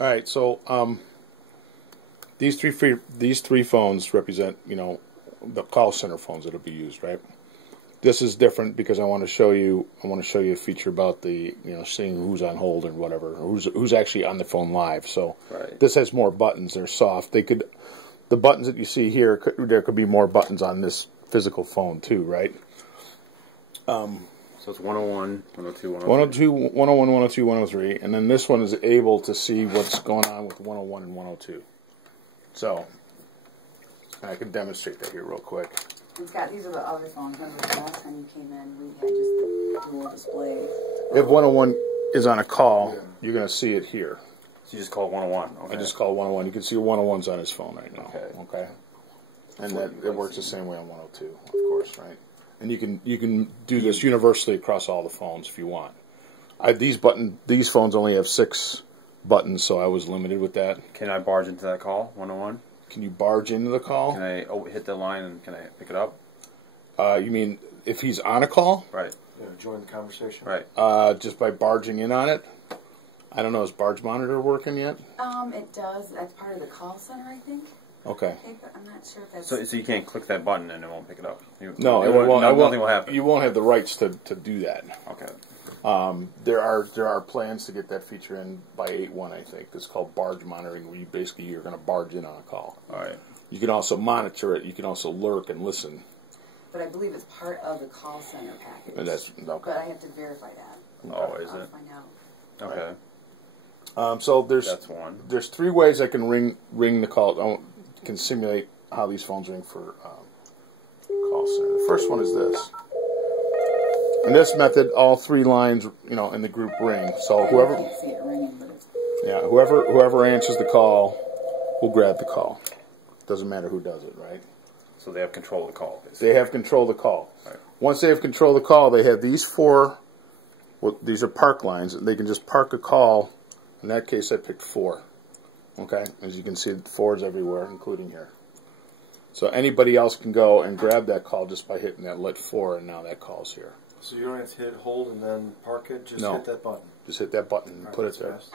All right, so these three phones represent, the call center phones that'll be used, right? This is different because I want to show you a feature about the, seeing who's on hold and whatever, or who's actually on the phone live. So right. This has more buttons. They're soft. The buttons that you see here, there could be more buttons on this physical phone too, right? So it's 101, 102, 102, 101, 102, 103, and then this one is able to see what's going on with 101 and 102. So, I can demonstrate that here real quick. And Scott, these are the other phones. Remember the last time you came in, we had just the dual display. If 101 is on a call, you're going to see it here. So you just call it 101. Okay. I just call 101. You can see 101's on his phone right now. Okay. Okay. And it works the same way on 102, of course, right? And you can do this universally across all the phones if you want. These phones only have 6 buttons, so I was limited with that. Can I barge into that call, 101? Can you barge into the call? Can I hit the line and can I pick it up? You mean if he's on a call? Right. Yeah, join the conversation. Right. Just by barging in on it? I don't know, is Barge Monitor working yet? It does. That's part of the call center, I think. Okay. I'm not sure if that's... So you can't click that button and it won't pick it up? Nothing will happen? You won't have the rights to do that. Okay. There are plans to get that feature in by 8.1, I think. It's called barge monitoring, where you're going to barge in on a call. All right. You can also monitor it. You can also lurk and listen. But I believe it's part of the call center package. And that's okay. But I have to verify that. Oh, is I'll it? find out. Okay. So That's one. There's 3 ways I can ring the call. I can simulate how these phones ring for call center. The first one is this. In this method, all 3 lines, in the group ring. So whoever, I can't see it ringing, but it's... yeah, whoever answers the call will grab the call. Doesn't matter who does it, right? So they have control of the call, basically. They have control of the call. Right. Once they have control of the call, they have these 4. Well, these are park lines. They can just park a call. In that case, I picked 4. Okay, as you can see, 4 is everywhere, including here. So anybody else can go and grab that call just by hitting that lit 4, and now that call's here. So you don't have to hit hold and then park it, just No. hit that button. Just hit that button and put it there. Fast.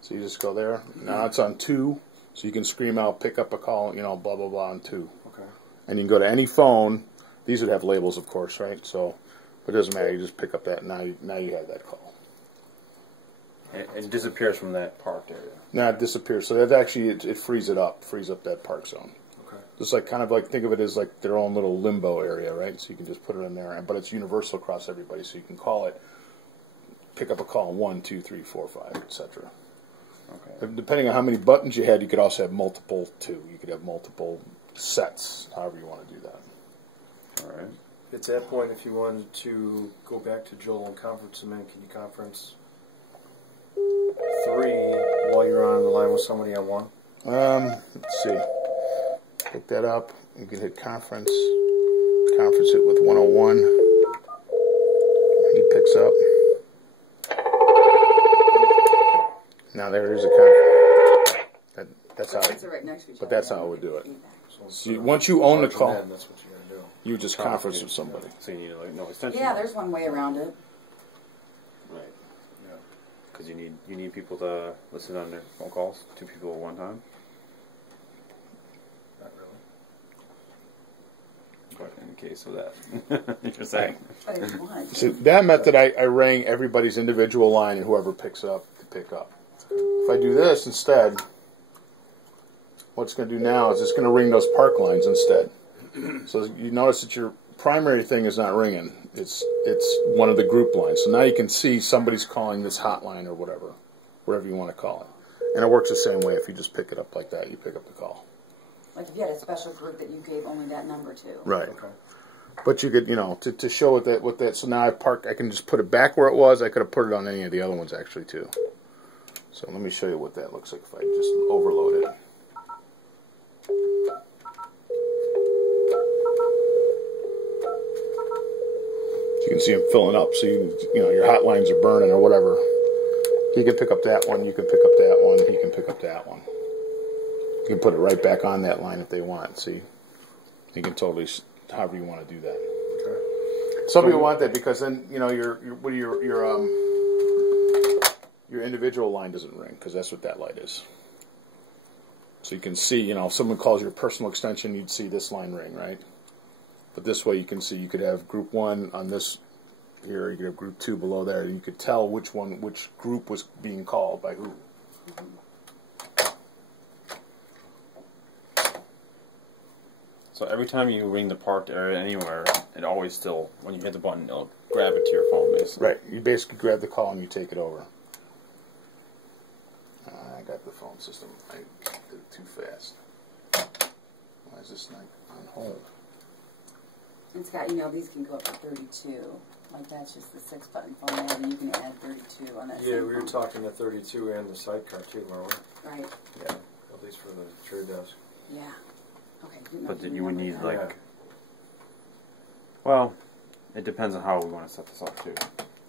So you just go there. Now it's on 2, so you can scream out, pick up a call, blah, blah, blah, on 2. Okay. And you can go to any phone. These would have labels, of course, right? So it doesn't matter. You just pick up that, now you have that call. It disappears from that parked area. Now it disappears. So that actually, it frees up that park zone. Okay. Just kind of like, think of it as like their own little limbo area, right? So you can just put it in there, but it's universal across everybody. So you can call it, pick up a call 1, 2, 3, 4, 5, etc. Okay. Depending on how many buttons you had, you could also have multiple too. You could have multiple sets, however you want to do that. All right. At that point, if you wanted to go back to Joel and conference him in, can you conference 3 while you're on the line with somebody on 1? Let's see. Pick that up. You can hit conference it with 101. He picks up. Now there is a conference. That's how. right next to each But other. that's how I would do it. So Once you own the barging call, in, that's what you got to do. you just conference with somebody. So you need no extension. Yeah, there's one way around it. Right. Yeah. Because you need people to listen on their phone calls, 2 people at one time. Not really. But in the case of that, you're saying. But if you want. So that method, I rang everybody's individual line, and whoever picks up to pick up. If I do this instead, what it's going to do now is it's going to ring those park lines instead. So you notice that your primary thing is not ringing. It's one of the group lines. So now you can see somebody's calling this hotline or whatever you want to call it. And it works the same way if you just pick it up like that. You pick up the call. Like if you had a special group that you gave only that number to. Right. Okay. But you could, to show what that. So now I can just put it back where it was. I could have put it on any of the other ones actually too. So let me show you what that looks like if I just overload it. You can see them filling up. So your hotlines are burning or whatever. He can pick up that one. You can pick up that one. He can pick up that one. You can put it right back on that line if they want. See, you can totally however you want to do that. Okay. Some people want that because then your your individual line doesn't ring, because that's what that light is. So you can see, you know, if someone calls your personal extension, you'd see this line ring, right? But this way you can see, you could have group 1 on this here, you could have group 2 below there, and you could tell which group was being called by who. So every time you ring the parked area anywhere, it always still, when you hit the button, it'll grab it to your phone, basically. Right. You basically grab the call and you take it over. I got the phone system. I did it too fast. Why is this not on hold? It's got, you know, these can go up to 32. Like that's just the 6-button phone there, and you can add 32 on that. Yeah, we were talking the 32 and the sidecar too, weren't we? Right. Yeah. At least for the trade desk. Yeah. Okay. But then you would need, Yeah. like... Well, it depends on how we want to set this up, too.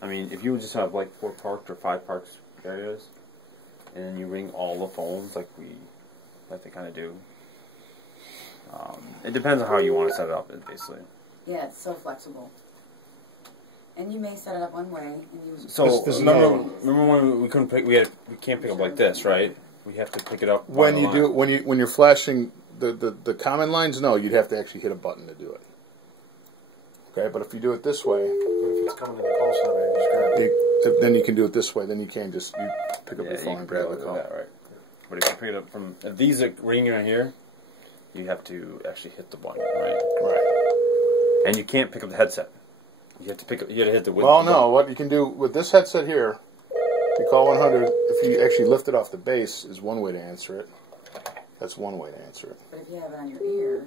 I mean, if you just have, like, 4 parked or 5 parked areas, and then you ring all the phones like they kind of do, it depends on how you want to set it up, basically. Yeah, it's so flexible. And you may set it up one way, and you. So There's remember when we couldn't pick? We can't pick up like this, right? We have to pick it up When by you the do line. when you're flashing the common lines, no, you'd have to actually hit a button to do it. Okay, but if you do it this way, But if it's coming to the call center, you just grab it. then you can do it this way. Then you can just pick up Yeah, your phone you and can grab do the it call. like that, right? But if you pick it up from if these are ringing right here, you have to actually hit the button, right? Right. And you can't pick up the headset. You have to pick up. You got to hit the. Well, no. What you can do with this headset here, you call 100. If you actually lift it off the base, is one way to answer it. That's one way to answer it. But if you have it on your ear.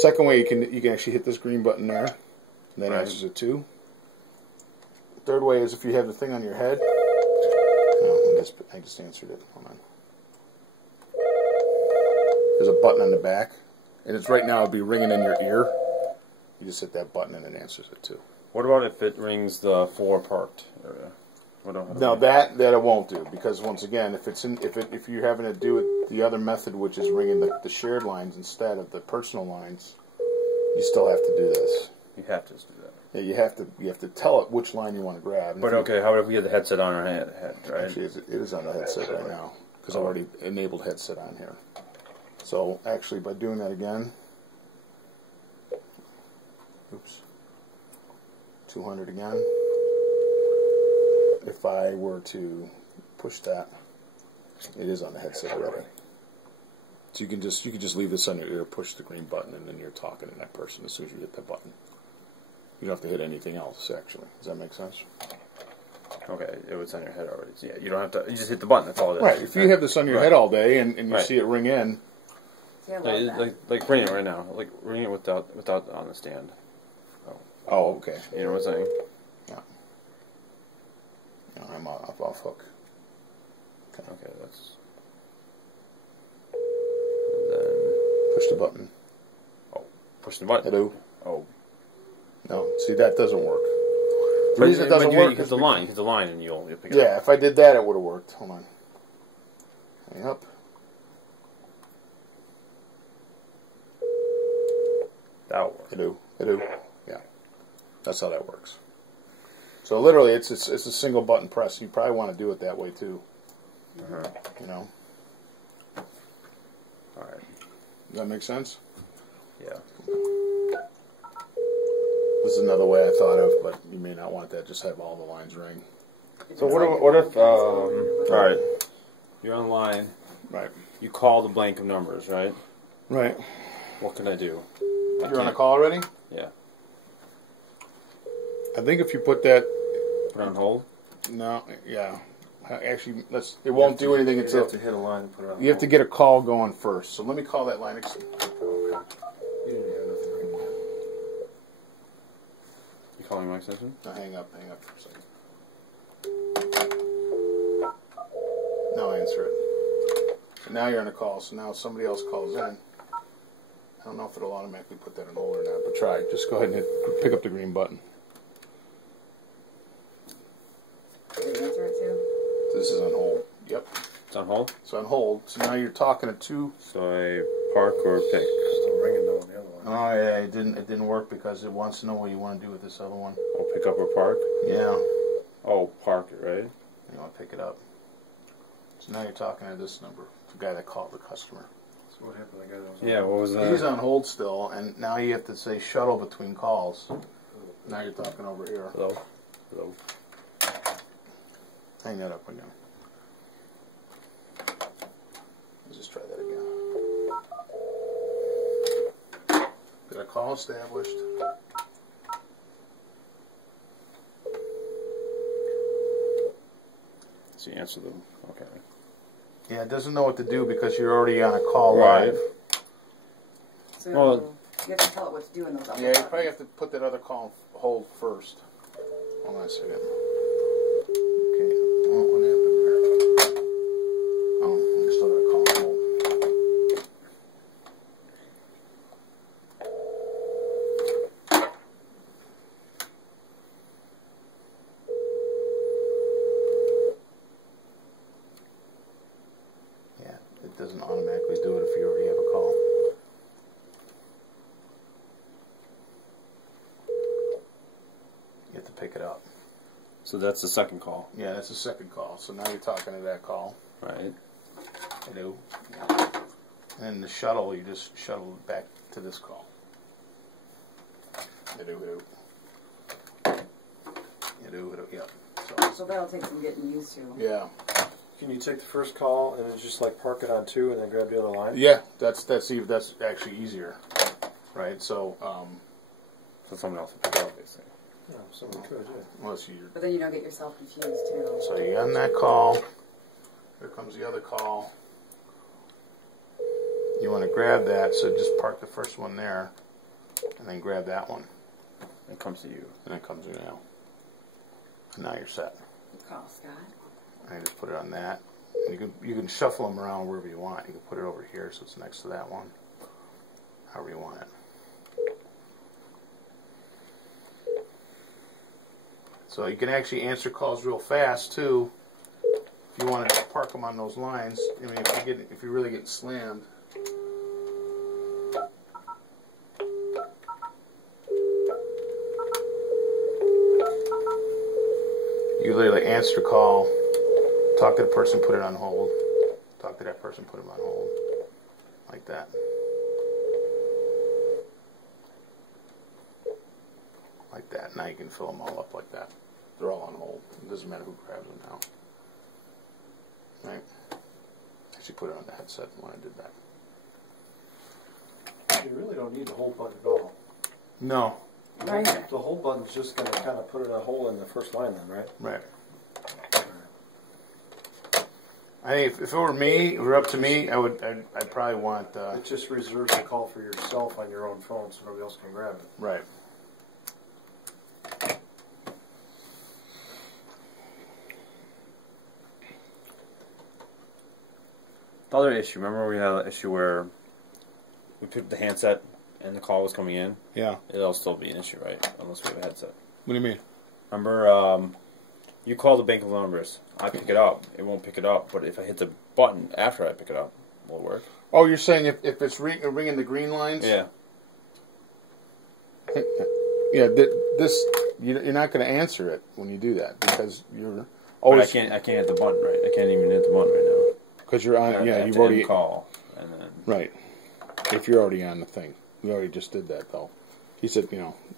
Second way, you can actually hit this green button there, and that Right. answers it too. Third way is if you have the thing on your head. No, I just answered it. Hold on. There's a button on the back, and it's right now it'd be ringing in your ear. You just hit that button and it answers it too. What about if it rings the 4 parked area? No, that it won't do, because once again, if you're having to do it the other method, which is ringing the shared lines instead of the personal lines, you still have to do this. You have to just do that. Yeah, you have to tell it which line you want to grab. But okay, how about if we had the headset on our head, right? Actually, it is on the headset right now, because I already enabled headset on here. So actually, by doing that again, oops, 200 again. If I were to push that, it is on the headset already. So you can just leave this on your ear, push the green button, and then you're talking to that person as soon as you hit that button. You don't have to hit anything else, actually. Does that make sense? Okay, it was on your head already. So yeah, you don't have to. You just hit the button. That's all it is. Right. If you have this on your head all day and you Right. see it ring in, See, I love that. Like ring it right now. Like ring it without on the stand. oh, okay. You know what I'm saying? No, I'm off hook. Okay, that's. And then Push the button. push the button. Hello. Oh. No, see, that doesn't work. The But reason it doesn't you work hit is the because- line. You hit the line, and you'll pick it Yeah, up. if I did that, it would have worked. Hold on. Hang up. That'll work. Hello. Yeah, that's how that works. So literally, it's a single button press. You probably want to do it that way too. You know. All right. Does that make sense? Yeah. This is another way I thought of, but you may not want that. Just have all the lines ring. So what if all right, you're online. Right. You call the blank of numbers, right? Right. What can I do? You're on a call already? Yeah. I think if you put that, Put it on hold. no, yeah. Actually, it won't do anything You until have to hit a line and put it on. you have to get a call going first. So let me call that line. Okay. You didn't have nothing right now. You calling my extension? No, hang up for a second. Now answer it. And now you're on a call, so now somebody else calls in. I don't know if it'll automatically put that on hold or not, but try. Just go ahead and pick up the green button. Did you answer it too? This is on hold. Yep. It's on hold. It's on hold. So now you're talking to two. So I park or pick. Still ringing though on the other one. Oh yeah, it didn't work because it wants to know what you want to do with this other one. Oh, pick up or park. Yeah. Oh, park it, right? You want to pick it up. So now you're talking to this number, the guy that called the customer. So what happened? The guy that was on Yeah, what was that? He's on hold still, and now you have to say shuttle between calls. Now you're talking over here. Hello? Hello? Hang that up again. Let's just try that again. Got a call established. So you answer them. Okay. Yeah, it doesn't know what to do because you're already on a call Right. live. So Well- you have to tell it what to do in those other Yeah, you buttons. probably have to put that other call on hold first. Hold on a second. Okay, what happened there? Oh, we still got a call on hold. Yeah, it doesn't automatically do it if you already have a call. You have to pick it up. So that's the second call. Yeah, that's the second call. So now you're talking to that call. Right. Hello. And the shuttle, you just shuttle it back to this call. Hello, hello. Hello, hello, yep. So that'll take some getting used to. Yeah. Can you take the first call and then just like park it on 2 and then grab the other line? Yeah, that's actually easier. Right, so, So someone else will pick it up, basically. Yeah, somebody could, yeah. unless you're... But then you don't get yourself confused too. So you on that call. Here comes the other call. You want to grab that, so just park the first one there, and then grab that one. It comes to you. And it comes to you now. And now you're set. Call Scott. And just put it on that. And you can shuffle them around wherever you want. You can put it over here so it's next to that one. However you want it. So you can actually answer calls real fast too. If you want to park them on those lines. I mean, if you're really getting slammed. You literally answer the call, talk to the person, put it on hold. Talk to that person, put it on hold. Like that. Like that. Now you can fill them all up like that. They're all on hold. It doesn't matter who grabs them now. Right? Actually put it on the headset when I did that. You really don't need the hold button at all. No. Right. The hold button's just going to kind of put it on hold in the first line then, right? Right. I think if it were me, if it were up to me, I'd probably want It just reserves the call for yourself on your own phone so nobody else can grab it. right. The other issue, remember we had an issue where we picked the handset and the call was coming in? Yeah. It'll still be an issue, right? Unless we have a headset. What do you mean? Remember, you call the bank of numbers. I pick it up. It won't pick it up, but if I hit the button after I pick it up, will it work? Oh, you're saying if it's ringing the green lines? Yeah. Yeah. You're not going to answer it when you do that because you're But always. I can't hit the button right. I can't even hit the button right now. Because you're on. I Yeah, have you've to already end call and then. right. If you're already on the thing, we already just did that though. He said,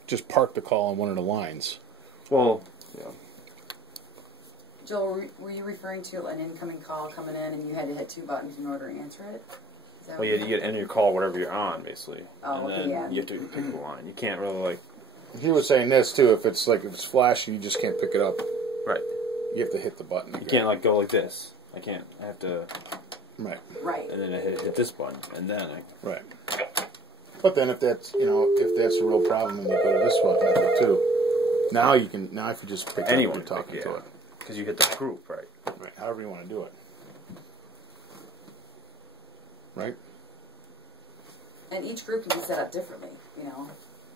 just park the call on one of the lines. Well, yeah. Joel, were you referring to an incoming call coming in and you had to hit 2 buttons in order to answer it? Is that Well, you get end your call whatever you're on, basically. Oh, and okay, then yeah. you have to pick the line. You can't really like. He was saying this too. If it's flashing, you just can't pick it up. Right. You have to hit the button. You can't like go like this. I can't. I have to. Right. Right. And then I hit this button, and then I. Right. But then if that's if that's a real problem, then you go to this one method too. Now you can. Now if you just pick Anyone up, you're talking to it. Because you hit the group, right? Right. However you want to do it. Right. And each group can be set up differently.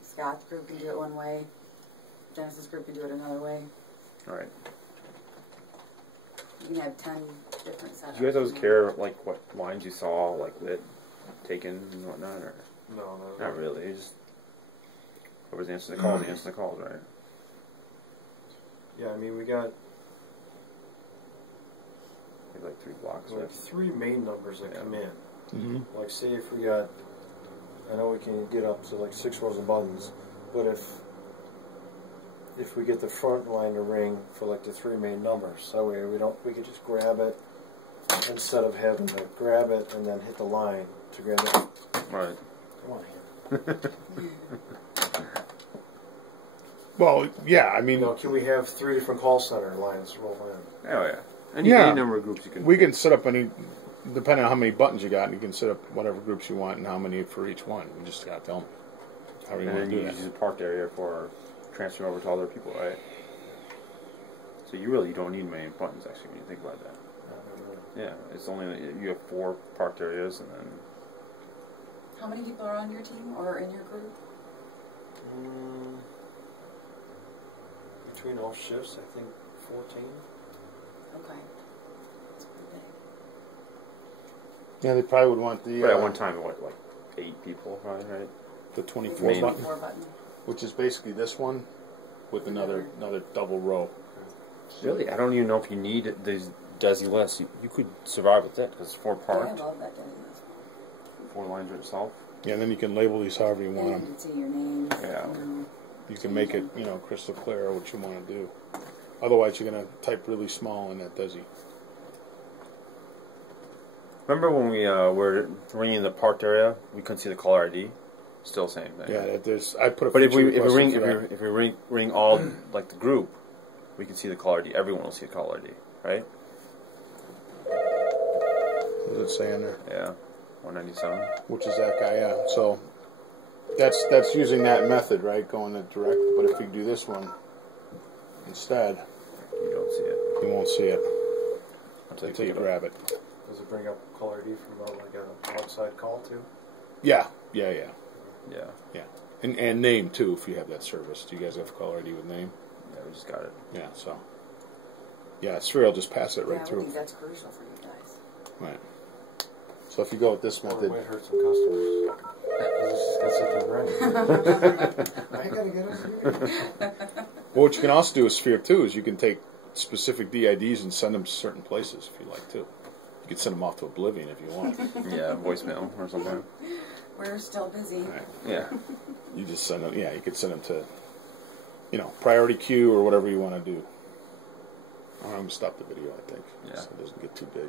Scott's group can do it one way. Dennis's group can do it another way. All right. You can have 10 different setups. Did you guys always care like what lines you saw like lit, taken, and whatnot, or No. not really? You just whoever's answering the calls, answering the calls, right? Yeah, I mean, we got 3 blocks. Like Right? 3 main numbers that come in. Mm-hmm. Like say if we got, I know we can get up to like 6 rows of buttons, but if we get the front line to ring for like the 3 main numbers, that way we could just grab it instead of having to grab it and then hit the line to grab it. Right. Come on here. Well, yeah, I mean, Now, can we have 3 different call center lines roll in? Oh yeah. Yeah. Any number of groups you can. we can set up any, depending on how many buttons you got, you can set up whatever groups you want and how many for each one. You just got to tell them how you And want then to you do that. use the parked area for transferring over to other people, right? So you really don't need many buttons actually when you think about that. Yeah, it's only you have 4 parked areas and then. How many people are on your team or in your group? Between all shifts, I think 14. Okay. That's pretty big. Yeah, they probably would want the But at one time, what, like 8 people, probably, right? the 24 Main- button, 4 button. which is basically this one with another double row. Really, I don't even know if you need these Desi lists. You could survive with that because it's 4 Yeah, I parked, love that Desi list. 4 lines itself. Yeah, and then you can label these however you Then want you them. can see your names. Yeah. You can make it, crystal clear what you want to do. Otherwise, you're going to type really small in that Desi. Remember when we were ringing the parked area, we couldn't see the caller ID. Still same thing. Yeah, I put a But if feature we request in ring for that. if we ring all like the group, we can see the caller ID. Everyone will see the caller ID, right? What does it say in there? Yeah, 197. Which is that guy? Yeah. So that's using that method, right? Going the direct. But if we do this one instead, You don't see it you won't see it until until you pick it up. grab it. Does it bring up caller ID from like an outside call too? Yeah. Yeah, And name too, if you have that service. Do you guys have caller ID with name? yeah, we just got it. Yeah. So. Yeah, Sri will just pass it right I through. think that's crucial for you guys. Right. So if you go with this Or it method, might hurt some customers. It's something running. I gotta get us here. well, what you can also do with Sphere too is you can take specific DIDs and send them to certain places if you like too. You can send them off to oblivion if you want. Yeah, voicemail or something. We're still busy. Right. Yeah, You just send them. Yeah, you could send them to, priority queue or whatever you want to do. I'm gonna stop the video. I think Yeah. so it doesn't get too big.